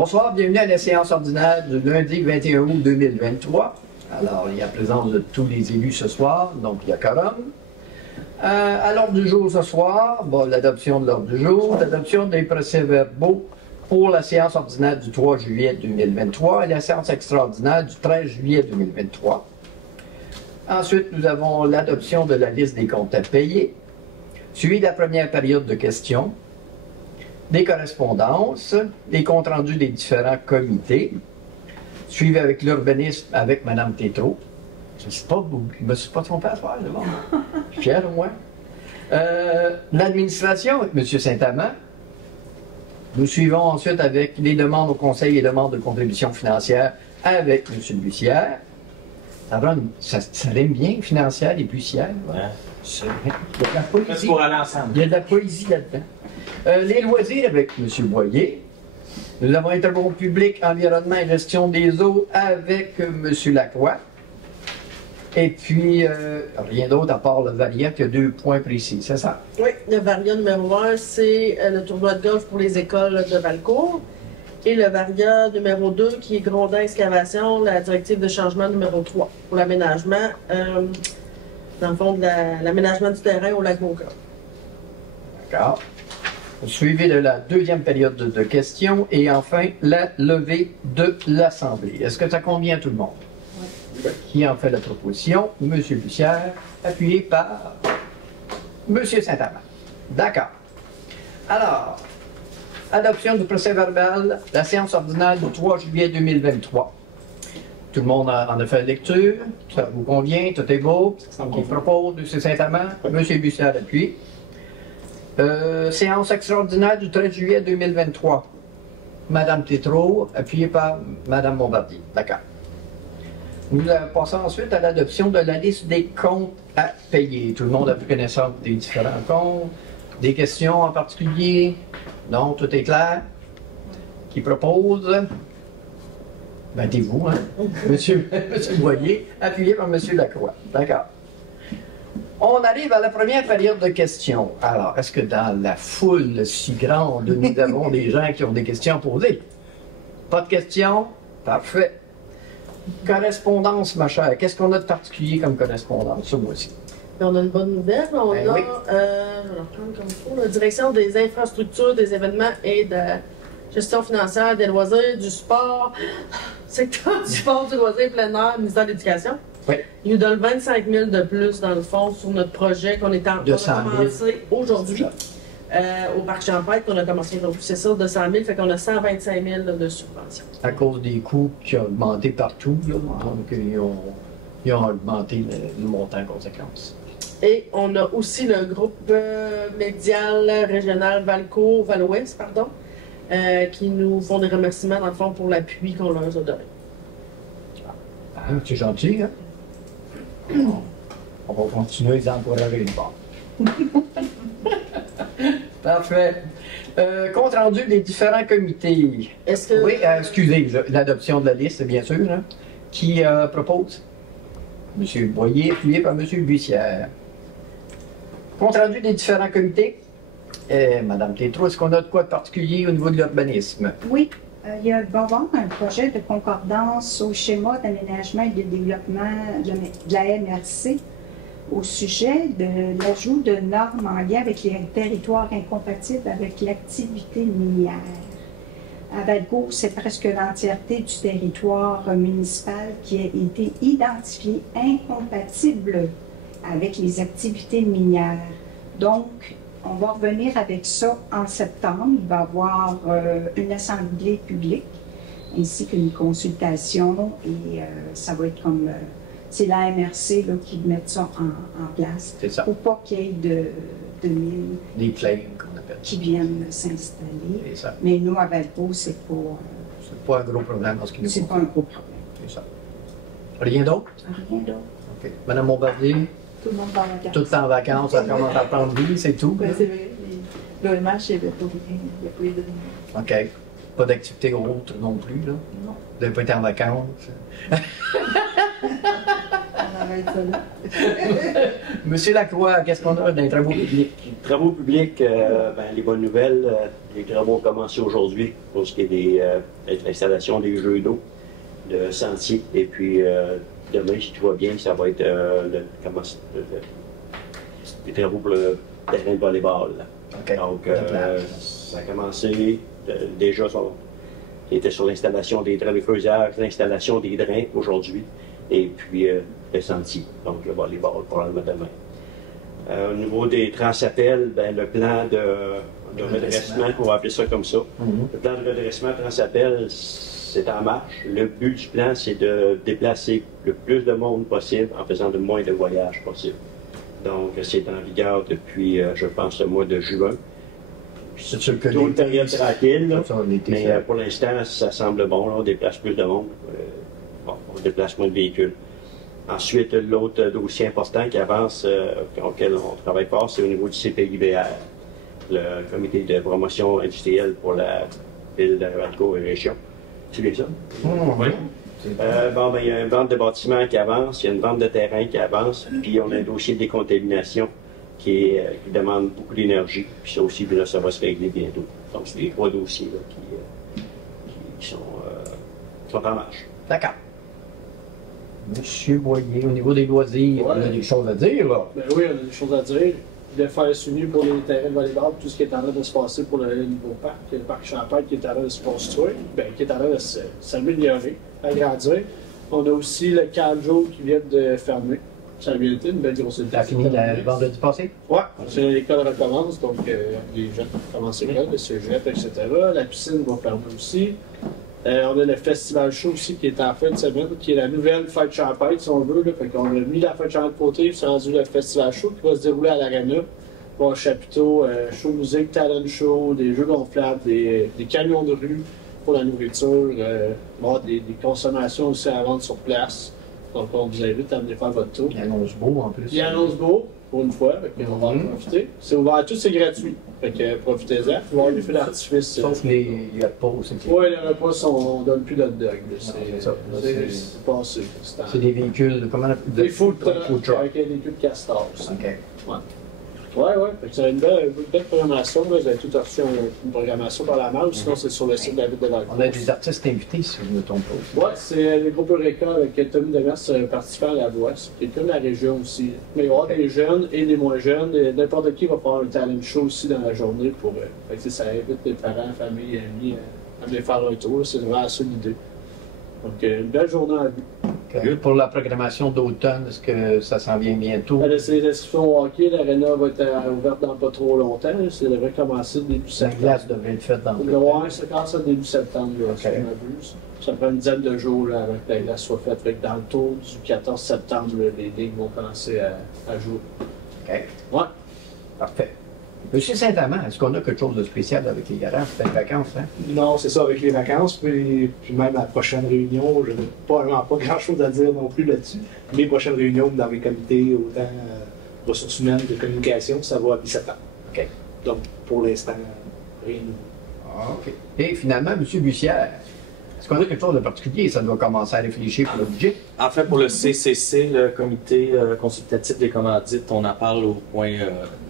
Bonsoir, bienvenue à la séance ordinaire du lundi 21 août 2023. Alors, il y a présence de tous les élus ce soir, donc il y a quorum. À l'ordre du jour ce soir, bon, l'adoption de l'ordre du jour, l'adoption des procès-verbaux pour la séance ordinaire du 3 juillet 2023 et la séance extraordinaire du 13 juillet 2023. Ensuite, nous avons l'adoption de la liste des comptes à payer, suivi de la première période de questions, des correspondances, des comptes rendus des différents comités, suivi avec l'urbanisme avec Mme Tétrault. Je ne me suis pas trompé à faire, c'est bon. Je suis fier, au moins. L'administration avec M. Saint-Amand. Nous suivons ensuite avec les demandes au conseil et demandes de contribution financière avec M. Bussière. Ça rime bien, financière et bussière. Ouais. Il y a de la poésie. Pour aller ensemble. Il y a de la poésie là-dedans. Les loisirs avec M. Boyer. Nous avons été bon public, environnement et gestion des eaux avec M. Lacroix. Et puis, rien d'autre à part le variant qui a 2 points précis, c'est ça? Oui, le variant numéro 1, c'est le tournoi de golf pour les écoles de Valcourt. Et le variant numéro 2, qui est Grondin Excavation, la directive de changement numéro 3 pour l'aménagement, dans le fond, de l'aménagement du terrain au lac Beaucor. D'accord. Suivi de la deuxième période de questions et enfin la levée de l'Assemblée. Est-ce que ça convient à tout le monde? Oui. Qui en fait la proposition? M. Bussière, appuyé par M. Saint-Amand. D'accord. Alors, adoption du procès-verbal, la séance ordinaire du 3 juillet 2023. Tout le monde en a fait lecture, ça vous convient, tout est beau. Qui propose, M. Saint-Amand, M. Bussière appuie. Séance extraordinaire du 13 juillet 2023. Mme Tétrault, appuyée par Mme Bombardier. D'accord. Nous passons ensuite à l'adoption de la liste des comptes à payer. Tout le monde a pris connaissance des différents comptes. Des questions en particulier? Non, tout est clair. Qui propose? Battez-vous, hein? Monsieur Boyer, appuyé par M. Lacroix. D'accord. On arrive à la première période de questions. Alors, est-ce que dans la foule si grande, nous avons des gens qui ont des questions à poser? Pas de questions? Parfait. Correspondance, ma chère. Qu'est-ce qu'on a de particulier comme correspondance, ce mois-ci? On a une bonne nouvelle. On a, oui. je vais reprendre comme il faut, la direction des infrastructures, des événements et de la gestion financière, des loisirs, du sport, secteur du sport, du loisir plein air, ministère de l'Éducation. Oui. Il nous donne 25 000 de plus, dans le fond, sur notre projet qu'on est en train de commencer aujourd'hui au Parc Champêtre, qu'on a commencé aujourd'hui. C'est ça, de 100 000, fait qu'on a 125 000 de subventions. À cause des coûts qui ont augmenté partout, là, donc ils ont augmenté le montant en conséquence. Et on a aussi le groupe médial régional Valcourt-Val-Ouest, pardon, qui nous font des remerciements, dans le fond, pour l'appui qu'on leur a donné. Ah, c'est gentil, hein? On va continuer à les encourager une part. Parfait. Compte rendu des différents comités. Est-ce que... Oui, excusez, l'adoption de la liste, bien sûr. Hein? Qui propose? M. Boyer, appuyé par M. Bussière. Compte rendu des différents comités. Mme Tétrault, est-ce qu'on a de quoi de particulier au niveau de l'urbanisme? Oui. Il y a un projet de concordance au schéma d'aménagement et de développement de la MRC au sujet de l'ajout de normes en lien avec les territoires incompatibles avec l'activité minière. À Valcourt, c'est presque l'entièreté du territoire municipal qui a été identifié incompatible avec les activités minières. Donc, on va revenir avec ça en septembre. Il va y avoir une assemblée publique ainsi qu'une consultation et ça va être comme... c'est la MRC là, qui met ça en place. C'est ça. Pour pas qu'il y ait de mines des plaines qu'on appelle. Qui viennent s'installer. C'est ça. Mais nous, à Valcourt, c'est pas... c'est pas un gros problème en ce qui nous c'est pas un gros problème. C'est ça. Rien d'autre? Rien d'autre. OK. Madame Bombardier? Tout le monde va en vacances. Tout le temps en vacances, ça commence à prendre vie, c'est tout. Ben, c'est vrai. L'OMH, il n'y a pas les données. OK. Pas d'activité autre non plus, là? Non. Vous n'avez pas été en vacances? On arrête ça là. Monsieur Lacroix, qu'est-ce qu'on a dans les travaux publics? Travaux publics, les bonnes nouvelles, les travaux ont commencé aujourd'hui pour ce qui est de l'installation des jeux d'eau, de sentiers. Et puis demain, si tout va bien, ça va être les travaux pour le terrain de volleyball. Okay. Donc, ça a commencé déjà. Il était sur l'installation des drains de feuillage, l'installation des drains aujourd'hui, et puis le sentier, donc le volleyball probablement demain. Au niveau des transappels, le plan de redressement, on va appeler ça comme ça. Le plan de redressement transappel, c'est en marche. Le but du plan, c'est de déplacer le plus de monde possible en faisant le moins de voyages possible. Donc, c'est en vigueur depuis, je pense, le mois de juin. C'est sûr que Toute une période tranquille, là, mais ça. pour l'instant, ça semble bon. Là, on déplace plus de monde. On déplace moins de véhicules. Ensuite, l'autre dossier important qui avance, auquel on travaille fort, c'est au niveau du CPIBR, le comité de promotion industrielle pour la ville de Valcourt et région. C'est bien ça? Oui. Il y a une vente de bâtiments qui avance, il y a une vente de terrain qui avance, puis on a un dossier de décontamination qui demande beaucoup d'énergie. Puis ça aussi, là, ça va se régler bientôt. Donc, c'est les 3 dossiers là, qui sont en marche. D'accord. Monsieur Boyer, au niveau des loisirs, on a des choses à dire, là. Ben oui, on a des choses à dire. De faire suivi pour les terrains de volleyball, tout ce qui est en train de se passer pour le nouveau parc, le parc Champagne qui est en train de se construire, qui est en train de s'améliorer, agrandir. On a aussi le Canjo qui vient de fermer. Ça a bien été une belle grosse étape. T'as fini le vendredi passé? Oui, l'école recommence, donc les jeunes commencent l'école, le cégep, etc. La piscine va fermer aussi. On a le Festival Show aussi qui est en fin de semaine, qui est la nouvelle fête champagne, si on veut. Là. Fait qu'on a mis la fête champagne de côté, puis c'est rendu le Festival Show qui va se dérouler à l'Arena. Bon, chapiteau, show musique, talent show, des jeux gonflables, des camions de rue pour la nourriture, des consommations aussi à vendre sur place. Donc, on vous invite à venir faire votre tour. Il annonce beau en plus. Il annonce beau, pour une fois, on va en profiter. C'est ouvert à tous, c'est gratuit. Fait que profitez-en. Il va y avoir des feux d'artifice. Sauf les repas, c'est oui, les repas, on donne plus de hot dog. C'est passé. C'est des véhicules, comment on appelle? Des food trucks trucks. avec des véhicules castor. OK. Ouais. Oui. C'est une belle programmation. Là. Vous avez tout reçu une programmation par la main, ou sinon c'est sur le site de la ville de Valcourt. On a des artistes invités, si je ne me trompe pas. Oui, c'est le groupe Eureka avec Tommy Demers participant à la voix. C'est quelqu'un de la région aussi. Mais il va y avoir des jeunes et des moins jeunes. N'importe qui va faire un talent show aussi dans la journée. Ça invite les parents, famille, amis à venir faire un tour. C'est vraiment ça l'idée. Donc, une belle journée à vue. Okay. Pour la programmation d'automne, est-ce que ça s'en vient bientôt? C'est les inscriptions au hockey. L'aréna va être ouverte dans pas trop longtemps. Ça devrait commencer début septembre. La glace devrait être faite dans le temps. Oui, ça commence début septembre, si je m'abuse. Ça prend une dizaine de jours là, avant que la glace soit faite. Fait que dans le tour du 14 septembre, les ligues vont commencer à jouer. OK. Ouais. Parfait. Monsieur Saint-Amand, est-ce qu'on a quelque chose de spécial avec les garages? C'est les vacances, hein? Non, c'est ça, avec les vacances, puis même à la prochaine réunion, je n'ai probablement pas grand-chose à dire non plus là-dessus. Mes prochaines réunions dans mes comités, autant ressources humaines que communication, ça va à mi-septembre. OK. Donc, pour l'instant, rien de nouveau. Ah, OK. Et finalement, M. Bussière, est-ce qu'on a quelque chose de particulier? Ça doit commencer à réfléchir pour le budget? En fait, pour le CCC, le comité consultatif des commandites, on en parle au point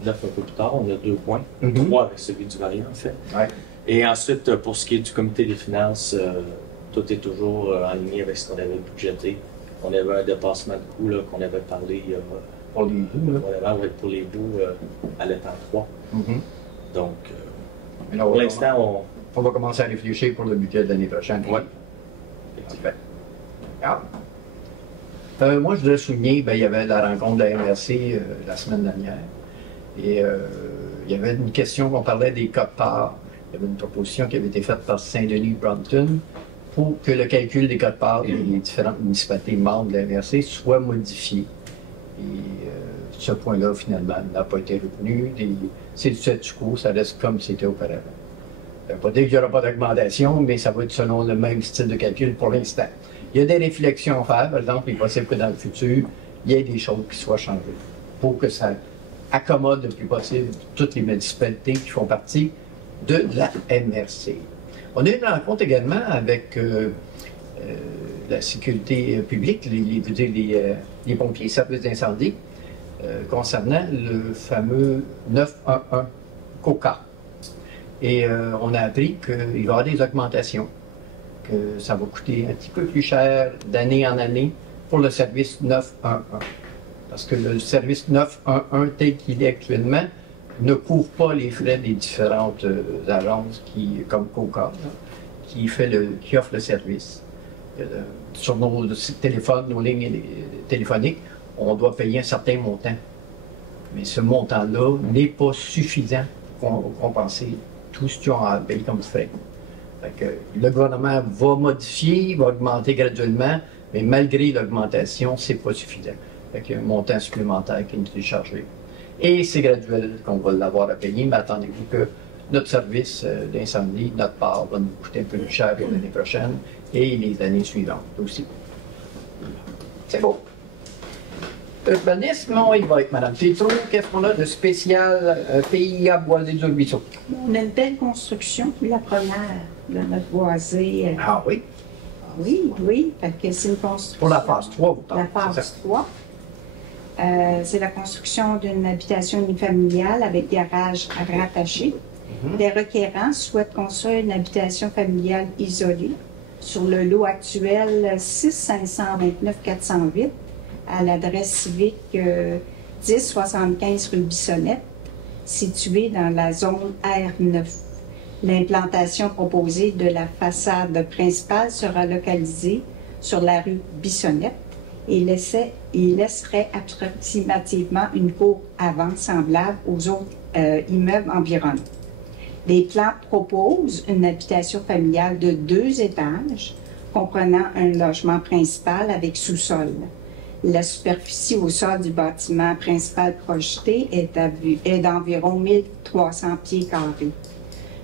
9 un peu plus tard. On a 2 points. 3 avec celui du variant, en fait. Ouais. Et ensuite, pour ce qui est du comité des finances, tout est toujours en ligne avec ce qu'on avait budgété. On avait un dépassement de coûts qu'on avait parlé pour les bouts, là. Pour les bouts à l'état 3. Donc, là, pour l'instant, on va commencer à réfléchir pour le budget de l'année prochaine. Oui. Parfait. Moi, je voudrais souligner, il y avait la rencontre de la MRC la semaine dernière. Et il y avait une question, on parlait des cotes-parts. Il y avait une proposition qui avait été faite par Saint-Denis-Brompton pour que le calcul des cotes-parts des différentes municipalités membres de la MRC soit modifié. Et ce point-là, finalement, n'a pas été retenu. C'est du statu quo, ça reste comme c'était auparavant. Ça ne veut pas dire qu'il n'y aura pas d'augmentation, mais ça va être selon le même style de calcul pour l'instant. Il y a des réflexions à faire, par exemple, il est possible que dans le futur, il y ait des choses qui soient changées pour que ça accommode le plus possible toutes les municipalités qui font partie de la MRC. On a eu une rencontre également avec la sécurité publique, les pompiers, services d'incendie, concernant le fameux 911 COCA. Et on a appris qu'il va y avoir des augmentations, que ça va coûter un petit peu plus cher d'année en année pour le service 911. Parce que le service 911 tel qu'il est actuellement ne couvre pas les frais des différentes agences comme COCA, là, qui offrent le service. Sur nos téléphones, nos lignes téléphoniques, on doit payer un certain montant. Mais ce montant-là n'est pas suffisant pour compenser tout ce qu'ils ont à payer comme frais. Fait que le gouvernement va modifier, va augmenter graduellement, mais malgré l'augmentation, c'est pas suffisant. Fait qu'il y a un montant supplémentaire qui nous est chargé. Et c'est graduel qu'on va l'avoir à payer, mais attendez-vous que notre service d'incendie, notre part, va nous coûter un peu plus cher l'année prochaine et les années suivantes aussi. C'est beau. Urbanisme, on y va avec Mme Tétrault. Qu'est-ce qu'on a de spécial PIA Boisé-du-Ruisseau? On a une belle construction, la première de notre boisé. Ah oui? Oui, oui, parce que c'est une construction. Pour la phase 3, vous parlez. La phase 3. C'est la construction d'une habitation unifamiliale avec garage rattaché. Les requérants souhaitent construire une habitation familiale isolée sur le lot actuel 6-529-408 à l'adresse civique 1075 rue Bissonnette, située dans la zone R9. L'implantation proposée de la façade principale sera localisée sur la rue Bissonnette et il laisserait approximativement une cour avant semblable aux autres immeubles environnants. Les plans proposent une habitation familiale de 2 étages, comprenant un logement principal avec sous-sol. La superficie au sol du bâtiment principal projeté est d'environ 1300 pieds carrés.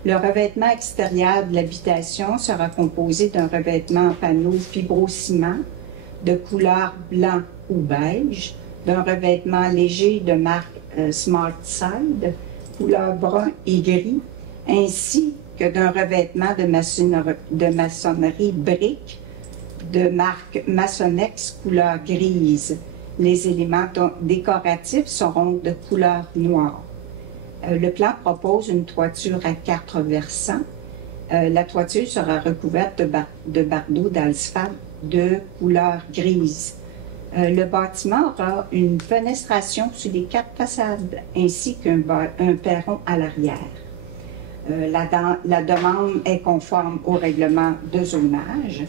Le revêtement extérieur de l'habitation sera composé d'un revêtement en panneaux fibrociment de couleur blanc ou beige, d'un revêtement léger de marque Smart Side, couleur brun et gris, ainsi que d'un revêtement de maçonnerie brique de marque Maçonnex couleur grise. Les éléments décoratifs seront de couleur noire. Le plan propose une toiture à 4 versants. La toiture sera recouverte de bardeaux d'asphalte de couleur grise. Le bâtiment aura une fenestration sur les 4 façades ainsi qu'un perron à l'arrière. La demande est conforme au règlement de zonage.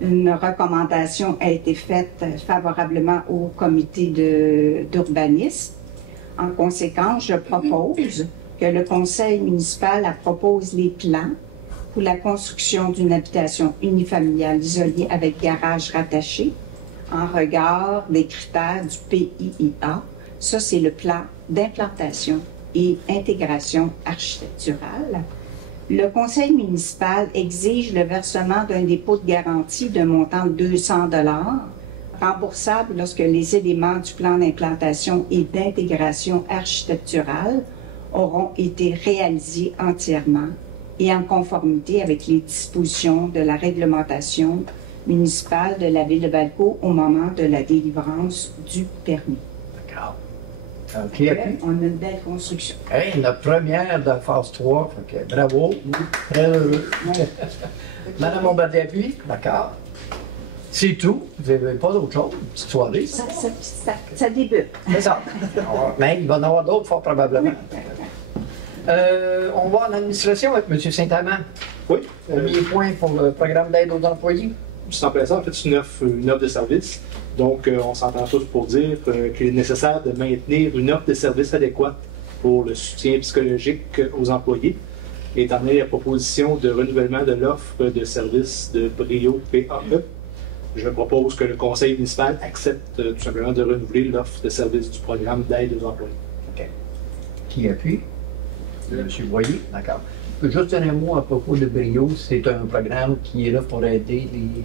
Une recommandation a été faite favorablement au comité d'urbanisme. En conséquence, je propose que le conseil municipal propose les plans pour la construction d'une habitation unifamiliale isolée avec garage rattaché en regard des critères du PIIA. Ça, c'est le plan d'implantation et intégration architecturale. Le conseil municipal exige le versement d'un dépôt de garantie d'un montant de 200 $, remboursable lorsque les éléments du plan d'implantation et d'intégration architecturale auront été réalisés entièrement et en conformité avec les dispositions de la réglementation municipale de la Ville de Valcourt au moment de la délivrance du permis. D'accord. OK. On a une belle construction. Hey, notre première de phase 3, fait que bravo, très heureux. Madame Bombardier-Appuis, d'accord. C'est tout, vous n'avez pas d'autre chose, une petite soirée. Ça débute. C'est ça. Mais il va y en avoir d'autres, fort probablement. On va en administration avec M. Saint-Amand. Oui. Premier point pour le programme d'aide aux employés. C'est en plein ça, en fait, c'est une offre de service. Donc, on s'entend tous pour dire qu'il est nécessaire de maintenir une offre de service adéquate pour le soutien psychologique aux employés, étant donné la proposition de renouvellement de l'offre de service de Brio PAE. Je propose que le conseil municipal accepte tout simplement de renouveler l'offre de service du programme d'aide aux employés. OK. Qui appuie? M. Boyer, d'accord. Juste un mot à propos de Brio, c'est un programme qui est là pour aider les...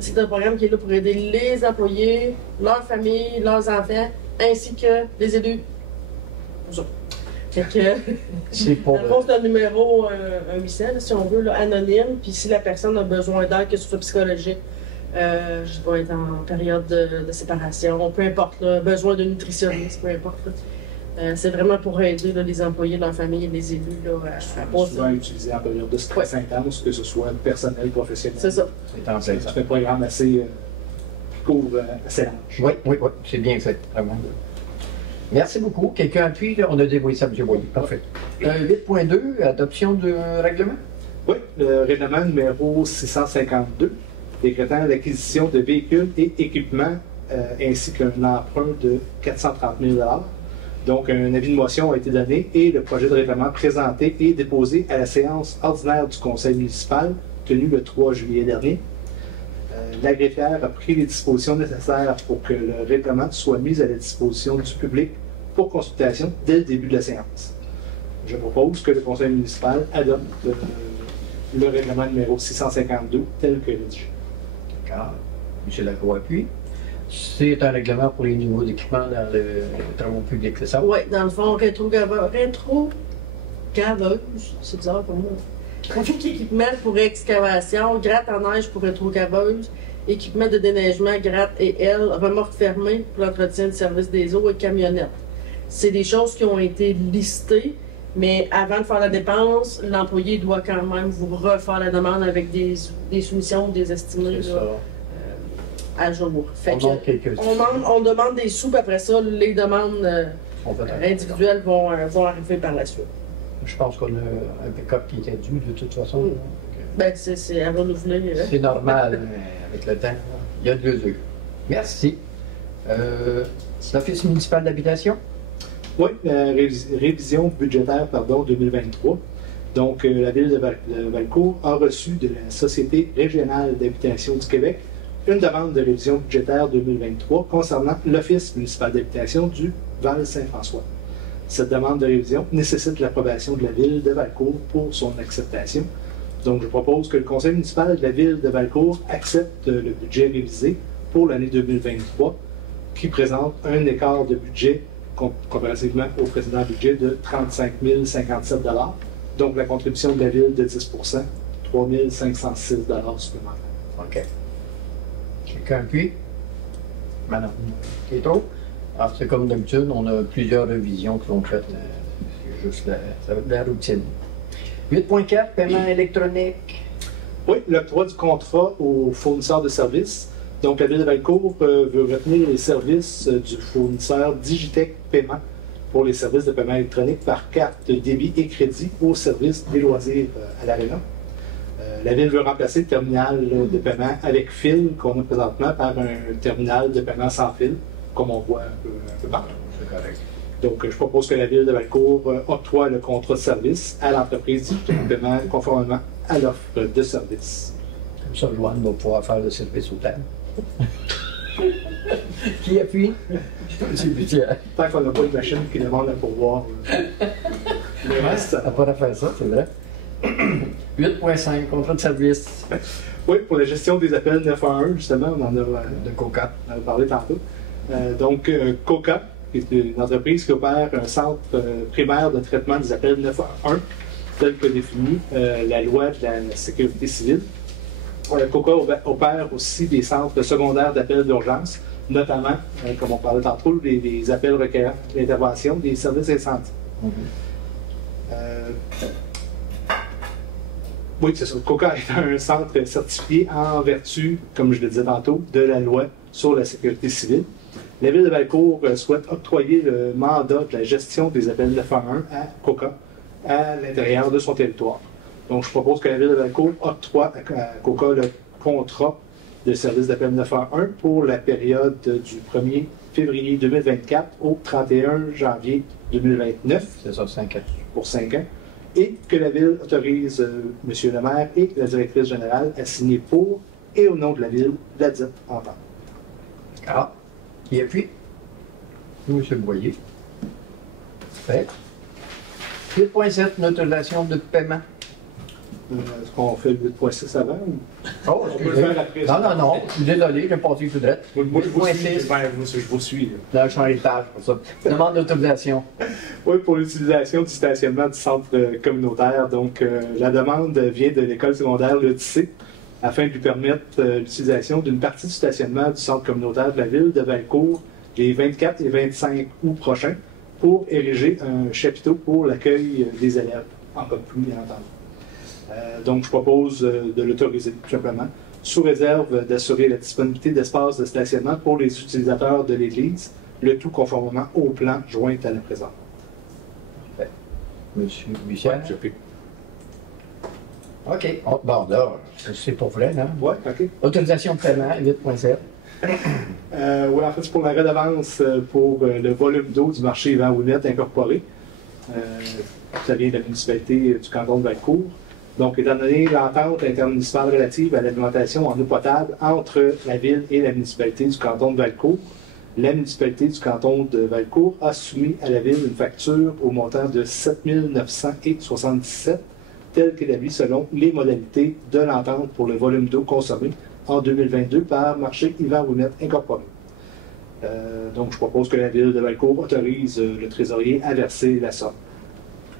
C'est un programme qui est là pour aider les employés, leurs familles, leurs enfants, ainsi que les élus. Bonjour. Fait que, c'est pour... dans le fond, c'est un numéro 800, si on veut, là, anonyme, puis si la personne a besoin d'aide, que ce soit psychologique, Je vais être en période de séparation, peu importe, là, besoin de nutritionniste, peu importe. C'est vraiment pour aider là, les employés de leur famille et les élus là, à souvent utilisé en période de stress intense, que ce soit personnel, professionnel. C'est ça. C'est un programme assez court, assez large. Oui, c'est bien fait, vraiment. Merci beaucoup. Quelqu'un appuie? On a dévoilé ça, M. Boyer. Parfait. 8.2, adoption du règlement? Oui, le règlement numéro 652, décrétant l'acquisition de véhicules et équipements ainsi qu'un emprunt de 430 000 $. Donc, un avis de motion a été donné et le projet de règlement présenté et déposé à la séance ordinaire du conseil municipal tenue le 3 juillet dernier. La greffière a pris les dispositions nécessaires pour que le règlement soit mis à la disposition du public pour consultation dès le début de la séance. Je propose que le conseil municipal adopte le règlement numéro 652 tel que rédigé. D'accord. M. Lacroix appuie. C'est un règlement pour les nouveaux équipements dans les travaux publics, c'est ça? Oui, dans le fond, rétro-gaveuse, c'est bizarre pour moi. Trafic équipement pour excavation, gratte en neige pour rétro-gaveuse, équipement de déneigement, gratte et aile, remorque fermée pour l'entretien du service des eaux et camionnette. C'est des choses qui ont été listées, mais avant de faire la dépense, l'employé doit quand même vous refaire la demande avec des soumissions, des estimés là, à jour. Fait on demande des sous, puis après ça, les demandes individuelles vont arriver par la suite. Je pense qu'on a un pick-up qui était dû de toute façon. Ben, c'est à renouveler. C'est normal, avec le temps. Il y a 2 œufs. Merci. L'Office municipal d'habitation? Oui, la révision budgétaire 2023. Donc, la ville de Valcourt a reçu de la Société régionale d'habitation du Québec une demande de révision budgétaire 2023 concernant l'Office municipal d'habitation du Val-Saint-François. Cette demande de révision nécessite l'approbation de la ville de Valcourt pour son acceptation. Donc, je propose que le conseil municipal de la ville de Valcourt accepte le budget révisé pour l'année 2023, qui présente un écart de budget comparativement au précédent budget de 35 057 $. Donc, la contribution de la ville de 10 3 506 $ supplémentaires. OK. Quelqu'un appuie? Madame Kéto? Alors, c'est comme d'habitude, on a plusieurs révisions qui sont faites. C'est juste la routine. 8.4, paiement électronique. Oui, l'octroi du contrat aux fournisseurs de services. Donc, la ville de Valcourt veut retenir les services du fournisseur Digitech Paiement pour les services de paiement électronique par carte de débit et crédit au service des loisirs à l'Arena. La ville veut remplacer le terminal de paiement avec fil qu'on a présentement par un terminal de paiement sans fil, comme on voit un peu partout. C'est correct. Donc, je propose que la ville de Valcourt octroie le contrat de service à l'entreprise du paiement conformément à l'offre de service. Comme ça, Joanne va pouvoir faire le service au terme. Qui appuie? Tant qu'on n'a pas une machine qui demande à pourvoir le reste. On va pas faire ça, c'est vrai. 8.5, contrat de service. Oui, pour la gestion des appels 911, justement, on en a, de Coca. On en a parlé tantôt. Donc, Coca, qui est une entreprise qui opère un centre primaire de traitement des appels 911, tel que défini la loi de la sécurité civile. Coca opère aussi des centres secondaires d'appels d'urgence, notamment, comme on parlait tantôt, les appels requérants l'intervention des services incendies. Oui, c'est ça. Coca est un centre certifié en vertu, comme je le disais tantôt, de la loi sur la sécurité civile. La ville de Valcourt souhaite octroyer le mandat de la gestion des appels 911 à Coca à l'intérieur de son territoire. Donc, je propose que la ville de Valcourt octroie à Coca le contrat de service d'appel 911 pour la période du 1er février 2024 au 31 janvier 2029. C'est ça, 5 ans. Pour 5 ans. Et que la ville autorise M. le maire et la directrice générale à signer pour et au nom de la ville la dite entente. Ah, qui appuie? M. Boyer. Fait. 8.7, notarisation de paiement. Est-ce qu'on fait le 8.6 avant? Oh, on peut le faire après. Non, je suis désolé, j'ai passé tout droit. Moi, je vous suis. Là, je change de page pour ça. Demande d'autorisation. Oui, pour l'utilisation du stationnement du centre communautaire. Donc, la demande vient de l'école secondaire Le Tissé afin de lui permettre l'utilisation d'une partie du stationnement du centre communautaire de la ville de Valcourt les 24 et 25 août prochains pour ériger un chapiteau pour l'accueil des élèves, en cas de pluie, bien entendu. Donc, je propose de l'autoriser, tout simplement, sous réserve d'assurer la disponibilité d'espaces de stationnement pour les utilisateurs de l'église, le tout conformément au plan joint à la présente. Monsieur Bussière? Je peux. OK. Bon, là, c'est pour vrai, non? Oui, OK. Autorisation de paiement, 8.7. Oui, en fait, c'est pour la redevance pour le volume d'eau du marché Yvan-Ouimet incorporé. Ça vient de la municipalité du canton de Valcourt. Donc, étant donné l'entente intermunicipale relative à l'alimentation en eau potable entre la ville et la municipalité du canton de Valcourt, la municipalité du canton de Valcourt a soumis à la ville une facture au montant de 7 977, telle qu'établie selon les modalités de l'entente pour le volume d'eau consommé en 2022 par Marché Yvan-Ouimet incorporé. Donc, je propose que la ville de Valcourt autorise le trésorier à verser la somme.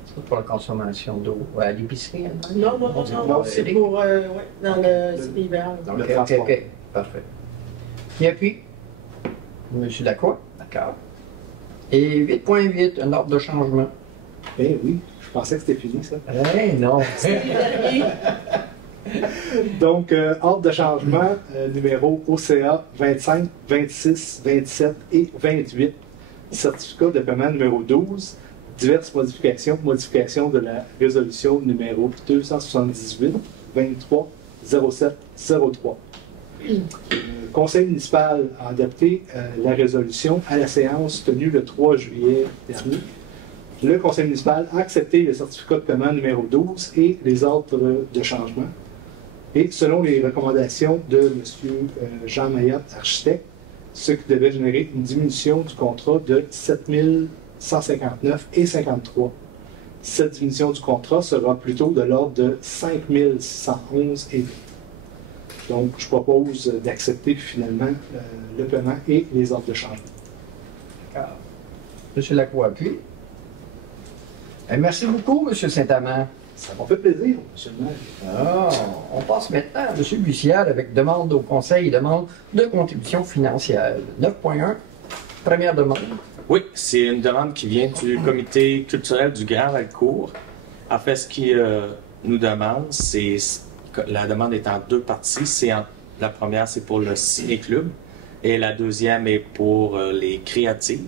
C'est pour la consommation d'eau à l'épicerie, hein? Non, c'est pour, dans le hiver. OK, parfait. Qui appuie? Monsieur Lacroix? D'accord. Et 8.8, un ordre de changement. Eh oui, je pensais que c'était fini, ça. Eh non! Donc, ordre de changement, numéro OCA 25, 26, 27 et 28. Certificat de paiement numéro 12. Diverses modifications de la résolution numéro 278, 23, 07, 03. Le Conseil municipal a adopté la résolution à la séance tenue le 3 juillet dernier. Le Conseil municipal a accepté le certificat de paiement numéro 12 et les ordres de changement. Et selon les recommandations de M. Jean Mayotte, architecte, ce qui devait générer une diminution du contrat de 7 159 et 53. Cette diminution du contrat sera plutôt de l'ordre de 5 611 et 20. Donc, je propose d'accepter finalement le paiement et les ordres de changement. D'accord. M. Lacroix appuie. Merci beaucoup, M. Saint-Amand. Ça m'a fait plaisir, M. le maire. On passe maintenant à M. Bussière avec demande au Conseil et demande de contribution financière. 9.1, première demande. Oui, c'est une demande qui vient du comité culturel du Grand Valcourt. En fait, ce qu'il nous demande, c'est la demande est en deux parties. La première, c'est pour le ciné-club et la deuxième est pour les créatives.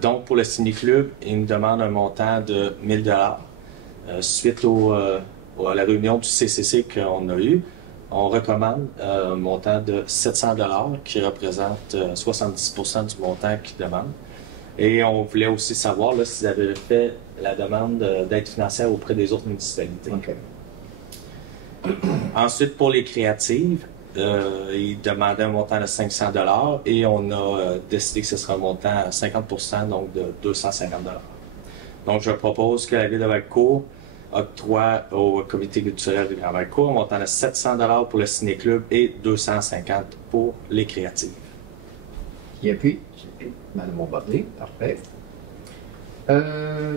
Donc, pour le ciné-club, il nous demande un montant de 1 000 suite à la réunion du CCC qu'on a eue. On recommande un montant de 700 $ qui représente 70% du montant qu'ils demandent. Et on voulait aussi savoir s'ils avaient fait la demande d'aide financière auprès des autres municipalités. Okay. Ensuite, pour les créatives, ils demandaient un montant de 500 $ et on a décidé que ce sera un montant à 50%, donc de 250 $. Donc, je propose que la Ville de Valcourt octroie au comité culturel du Grand Valcourt un montant de 700 $ pour le ciné-club et 250 $ pour les créatives. Qui appuie? Mme Bombardier, parfait.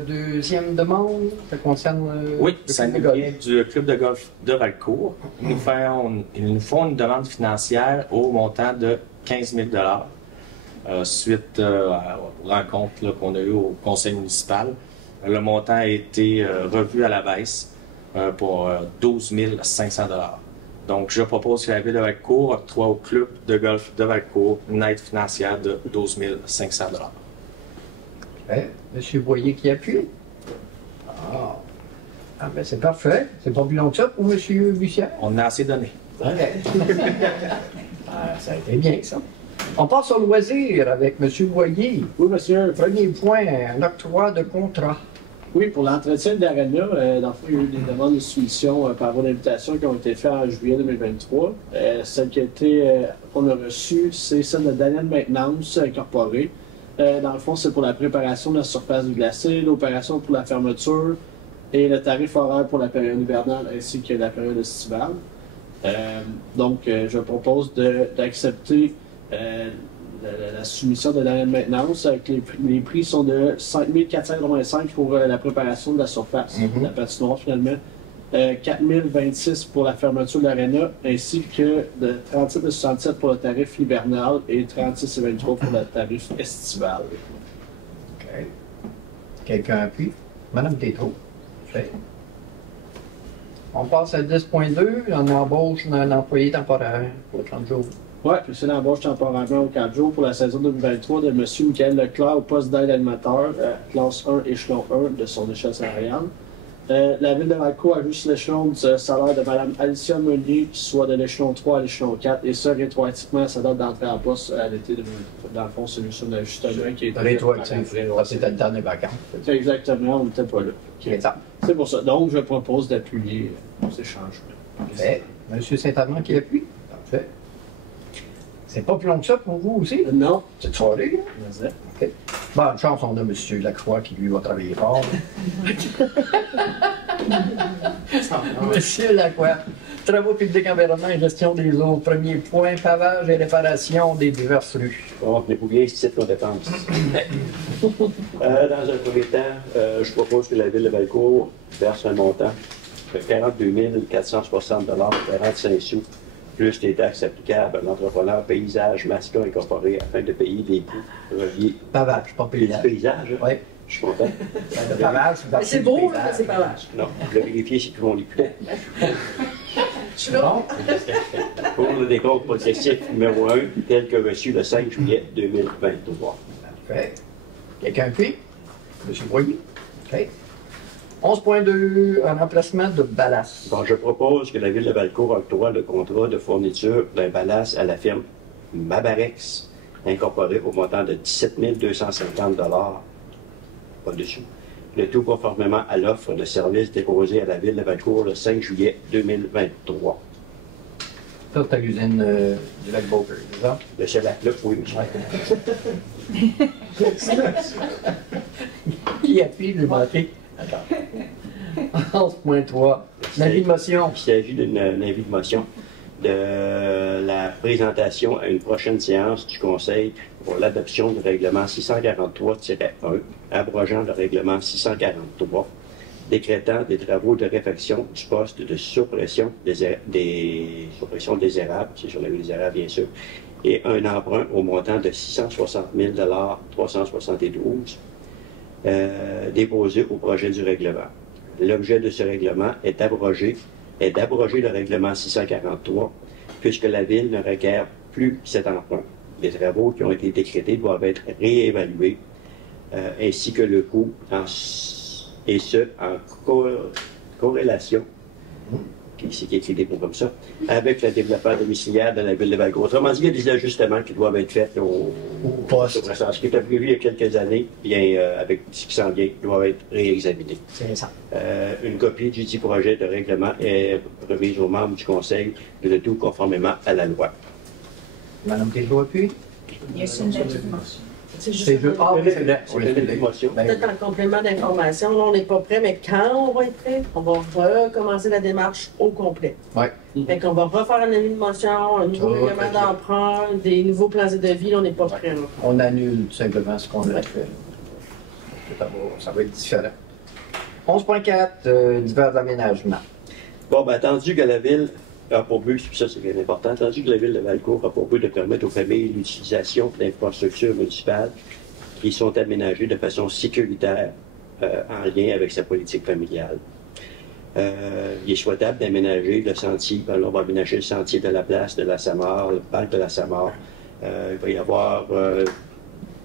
Deuxième demande, ça concerne oui, ça nous vient du club de golf de Valcourt. Ils nous font une demande financière au montant de 15 000 $ suite aux rencontres qu'on a eues au conseil municipal. Le montant a été revu à la baisse pour 12 500 $. Donc, je propose que la Ville de Valcourt octroie au club de golf de Valcourt une aide financière de 12 500 $. Okay. M. Boyer qui appuie. Ben c'est parfait. C'est pas plus long que ça pour M. Bussière. On a assez donné. OK. Ça a été bien, ça. On passe au loisir avec M. Boyer. Oui, monsieur. Premier point, un octroi de contrat. Oui, pour l'entretien de l'aréna, dans le fond, il y a eu des demandes de soumission par voie d'invitation qui ont été faites en juillet 2023. Celle qu'on a reçue, c'est celle de Daniel Maintenance Incorporée. Dans le fond, c'est pour la préparation de la surface du glacé, l'opération pour la fermeture et le tarif horaire pour la période hivernale ainsi que la période estivale. Donc, je propose d'accepter la soumission de l'année de maintenance. Les prix sont de 5 485 pour la préparation de la surface, de la patinoire finalement, 4026 pour la fermeture de l'aréna, ainsi que de 37,67 pour le tarif hivernal et 36,23 pour le tarif estival. OK. Quelqu'un appuie? Madame Tétrault. Fait. On passe à 10.2, on embauche un employé temporaire pour 30 jours. Oui, puis c'est l'embauche temporairement aux 4 jours pour la saison 2023 de M. Michael Leclerc au poste d'aide animateur, classe 1, échelon 1 de son échelle salariale. La ville de Valcourt ajuste l'échelon du salaire de Mme Alicia Meunier, soit de l'échelon 3 à l'échelon 4, et ça rétroactivement à sa date d'entrée en poste à l'été 2023. Dans le fond, c'est juste un ajustement qui est Rétroactif. C'était le temps des vacances. Exactement, on n'était pas là. C'est pour ça. Donc, je propose d'appuyer ces changements. Parfait. Monsieur Saint-Amand qui appuie? Parfait. C'est pas plus long que ça pour vous aussi? Non. C'est soirée, là? Vas-y. OK. Bonne chance, on a M. Lacroix qui, lui, va travailler fort. Monsieur Lacroix, travaux publics, environnement et gestion des eaux. Premier point, pavage et réparation des diverses rues. Bon, on est bien ce titre qu'on dépense. Dans un premier temps, je propose que la ville de Valcourt verse un montant de 42 460 45 sous, plus les taxes applicables à l'entrepreneur Paysage Masca Incorporé afin de payer des coûts reliés. Pavage, pas paysage. Paysage, hein? Oui. Je suis content. Le pavage, C'est beau, là, c'est pavage. Non, je l'ai vérifié si tout le monde écoutait. Je suis là. Pour le décompte progressif numéro 1, tel que reçu le 5 juillet 2023. Parfait. Quelqu'un appuie? Monsieur Boyer? OK. 11.2, un remplacement de ballast. Bon, je propose que la ville de Valcourt octroie le contrat de fourniture d'un ballast à la firme Mabarex, incorporée au montant de 17 250 pas-dessus. Le tout conformément à l'offre de service déposée à la ville de Valcourt le 5 juillet 2023. Ça, c'est à l'usine du lac Beauport, c'est ça? De ce lac-là, oui, monsieur. Qui appuie le manqué? Attends. 11.3. L'avis de motion. Il s'agit d'un avis de motion de la présentation à une prochaine séance du Conseil pour l'adoption du règlement 643-1, abrogeant le règlement 643, décrétant des travaux de réfection du poste de suppression des suppressions des érables, c'est sur la ville des érables bien sûr, et un emprunt au montant de 660 372 déposé au projet du règlement. L'objet de ce règlement est d'abroger le règlement 643, puisque la Ville ne requiert plus cet emprunt. Les travaux qui ont été décrétés doivent être réévalués, ainsi que le coût, et ce, en corrélation, ici qui est écrit des mots comme ça, avec le développement domiciliaire de la Ville de Valcourt. Autrement dit, il y a des ajustements qui doivent être faits au poste. Ce qui était prévu il y a quelques années, bien, avec ce qui s'en vient, doit être réexaminé. C'est ça. Une copie du dit projet de règlement est remise aux membres du Conseil, le tout conformément à la loi. Madame Tétrault appuie? Il y a une lettre de motion. C'est juste C'est juste. Ah, oui, c'est vrai. C'est une motion. peut-être en complément d'information. Là, on n'est pas prêt, mais quand on va être prêt, on va recommencer la démarche au complet. Oui. Fait qu'on va refaire un avis de motion, un nouveau Tout règlement à fait. d'emprunt, des nouveaux plans de devis. Là, on n'est pas prêt. Là. On annule tout simplement ce qu'on a fait. Ça va être différent. 11.4, divers aménagements. Bon, ben, attendu que la Ville a pour but, ça c'est bien important, attendu que la Ville de Valcourt a pour but de permettre aux familles l'utilisation d'infrastructures municipales qui sont aménagées de façon sécuritaire en lien avec sa politique familiale. Il est souhaitable d'aménager le sentier, on va aménager le sentier de la place de la Samar, le parc de la Samar. Il va y avoir,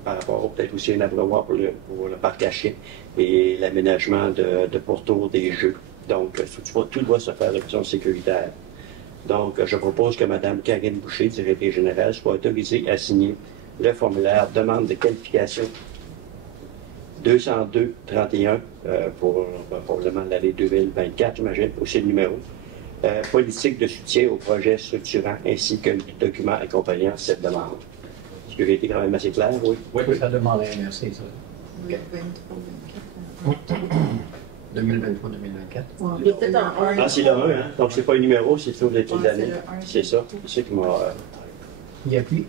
par rapport peut-être aussi un abreuvoir pour le parc à chiens et l'aménagement de pourtour des jeux. Donc, tout doit se faire de façon sécuritaire. Donc, je propose que Mme Karine Boucher, directrice générale, soit autorisée à signer le formulaire demande de qualification 202-31 pour probablement l'année 2024, j'imagine, aussi le numéro. Politique de soutien au projet structurant ainsi que le document accompagnant cette demande. Est-ce que j'ai été quand même assez clair, oui? Oui, ça demande un merci, ça. 2023-2024. Il y a peut-être un Ah, c'est le 1, hein? Donc, c'est pas un numéro, c'est toutes les Ouais, années. c'est le 1. C'est ça. C'est ça qui m'a. Il appuie.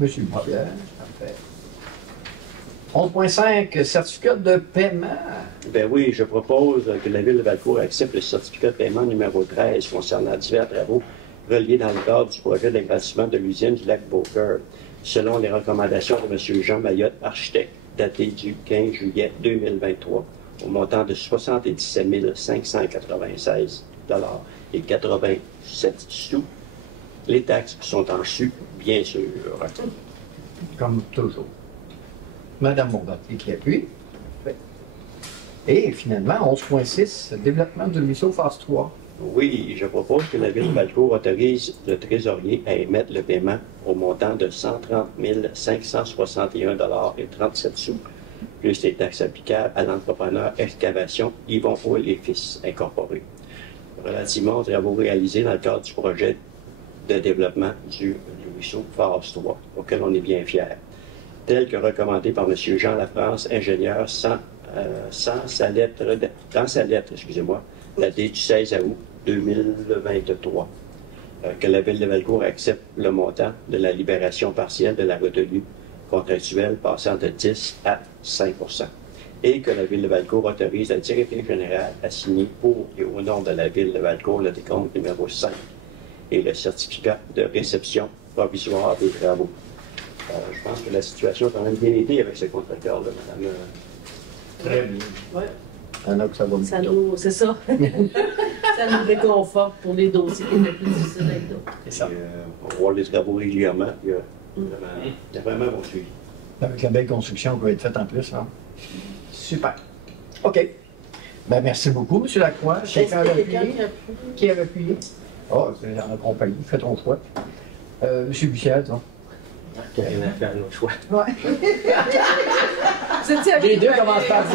Monsieur Boyer. Parfait. 11.5, certificat de paiement. Ben oui, je propose que la Ville de Valcourt accepte le certificat de paiement numéro 13 concernant divers travaux reliés dans le cadre du projet d'agrandissement de l'usine du lac Beaucoeur, selon les recommandations de M. Jean Mayotte, architecte, daté du 15 juillet 2023, au montant de 77 596 et 87 sous. Les taxes sont en su, bien sûr. Comme toujours. Madame Bombardier qui appuie. Et finalement, 11.6, développement du ruisseau phase 3. Oui, je propose que la Ville de Valcourt autorise le trésorier à émettre le paiement au montant de 130 561 et 37 sous, plus les taxes applicables à l'entrepreneur Excavation Yvon Houle et Fils Incorporé, relativement aux travaux réalisés dans le cadre du projet de développement du ruisseau phase 3, auquel on est bien fiers, tel que recommandé par M. Jean Lafrance, ingénieur, dans sa lettre, excusez-moi, datée du 16 août 2023, que la Ville de Valcourt accepte le montant de la libération partielle de la retenue contractuelle passant de 10 à 5 % et que la Ville de Valcourt autorise la directrice générale à signer pour et au nom de la Ville de Valcourt le décompte numéro 5 et le certificat de réception provisoire des travaux. Je pense que la situation a quand même bien été avec ce contracteur-là, madame. Très bien. Ouais. Alors que ça va Ça mieux. nous, c'est ça. Ça nous réconforte pour les dossiers qui étaient plus difficiles avec d'autres. C'est ça. On va voir les travaux régulièrement. Il y a vraiment bon suivi. Avec la belle construction qui va être faite en plus. Hein? Super. OK. Ben, merci beaucoup, M. Lacroix. Est-ce qu'il y a quelqu'un appuyé? Qui avait appuyé? Oh, c'est en compagnie. Fais ton choix. M. Bussière, donc. Karine a fait un autre choix. Ouais. Les deux commencent par B.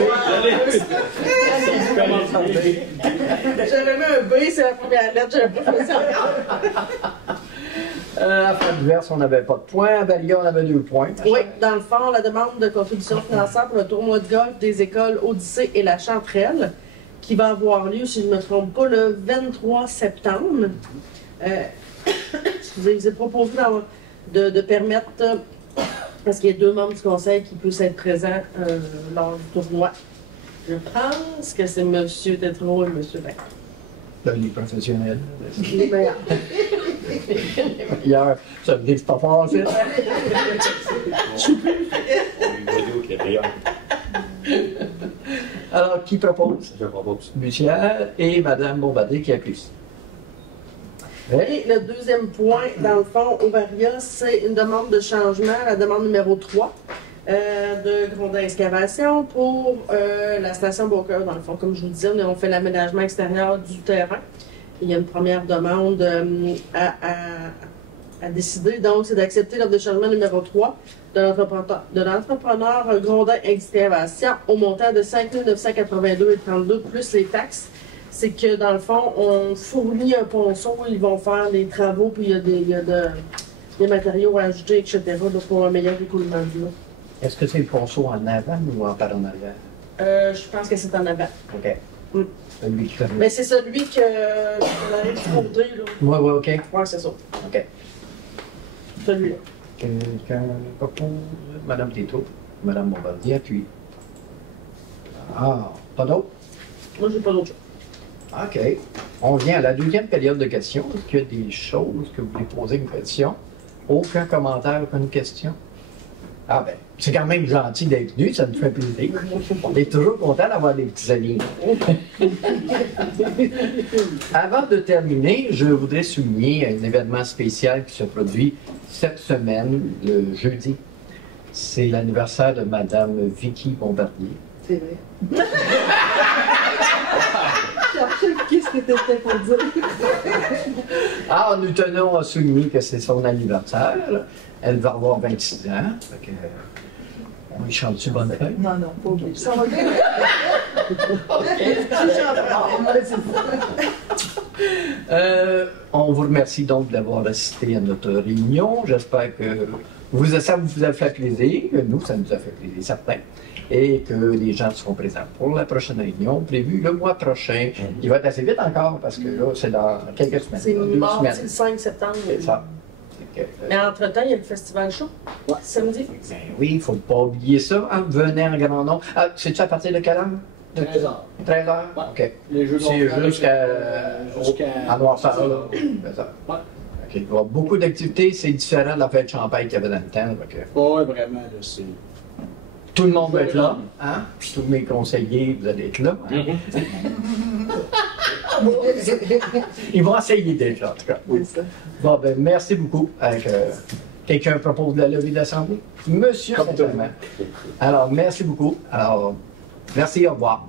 J'avais mis un B, c'est la première lettre, j'avais pas fait ça. Affaires diverses, on n'avait pas de points. Valia, on avait 2 points. Oui, dans le fond, la demande de contribution financière pour le tournoi de golf des écoles Odyssée et la Chanterelle, qui va avoir lieu, si je ne me trompe pas, le 23 septembre. Excusez, il est proposé de permettre, parce qu'il y a 2 membres du conseil qui puissent être présents lors du tournoi. Je pense que c'est M. Tétrault et M. Beck. Les professionnels. Les meilleurs. Hier, ça me dit que c'est pas facile. Alors, qui propose? Je propose. Bussière et Mme Bombardier qui appuie. Et le deuxième point, dans le fond, au Varia, c'est une demande de changement, la demande numéro 3 de Grondin Excavation pour la station Beaucoeur. Dans le fond, comme je vous disais, on fait l'aménagement extérieur du terrain. Il y a une première demande à décider, donc c'est d'accepter l'offre de changement numéro 3 de l'entrepreneur Grondin Excavation au montant de 5 982,32 plus les taxes. C'est que dans le fond, on fournit un ponceau, ils vont faire des travaux, puis il y a des matériaux à ajouter, etc. Donc pour un meilleur écoulement de l'eau. Est-ce que c'est le ponceau en avant ou en par en arrière? Je pense que c'est en avant. OK. Mm. Celui qui fait. Mais c'est celui qu'on arrive du côté, là. Oui, oui, OK. Ouais, c'est ça. OK. Celui-là. Quelqu'un propose? Mme Tétrault, Mme Bombardier appuie. Ah, pas d'autre? Moi, j'ai pas d'autre chose. OK. On vient à la deuxième période de questions. Est-ce qu'il y a des choses que vous voulez poser une question? Aucun commentaire, aucune question? Ah ben, c'est quand même gentil d'être venu, ça nous fait plaisir. On est toujours content d'avoir des petits amis. Avant de terminer, je voudrais souligner un événement spécial qui se produit cette semaine, le jeudi. C'est l'anniversaire de Mme Vicky Bombardier. C'est vrai. Qu'est-ce que tu étais pour dire? Ah, nous tenons à souligner que c'est son anniversaire. Elle va avoir 26 ans. Fait que, on y chante-tu bonne fête? Non, non, pas obligé. Ça va bien. On vous remercie donc d'avoir assisté à notre réunion. J'espère que ça vous a fait plaisir. Nous, ça nous a fait plaisir, certain. Et que les gens seront présents pour la prochaine réunion prévue le mois prochain. Il va être assez vite encore parce que là, c'est dans quelques semaines. C'est là, 2 mardi semaines. le 5 septembre. C'est ça. Mais entre-temps, il y a le festival chaud, samedi. Ben oui, il ne faut pas oublier ça. Hein? Venez en grand nombre. Ah, c'est-tu à partir de quelle heure? 13h. 13h? Ouais. OK. Les jeux C'est jusqu'à Noirceur, là. Ouais. OK. Il y aura beaucoup d'activités. C'est différent de la fête de champagne qu'il y avait dans le temps. Ouais, vraiment, là, c'est... Tout le monde va être là. Hein? Tous mes conseillers, vous allez être là. Hein? Ils vont essayer d'être là, en tout cas. Oui, ça. Bon, ben, merci beaucoup. Quelqu'un propose de la levée de l'Assemblée? Monsieur Saint-Amand. Alors, merci beaucoup. Alors, merci, au revoir.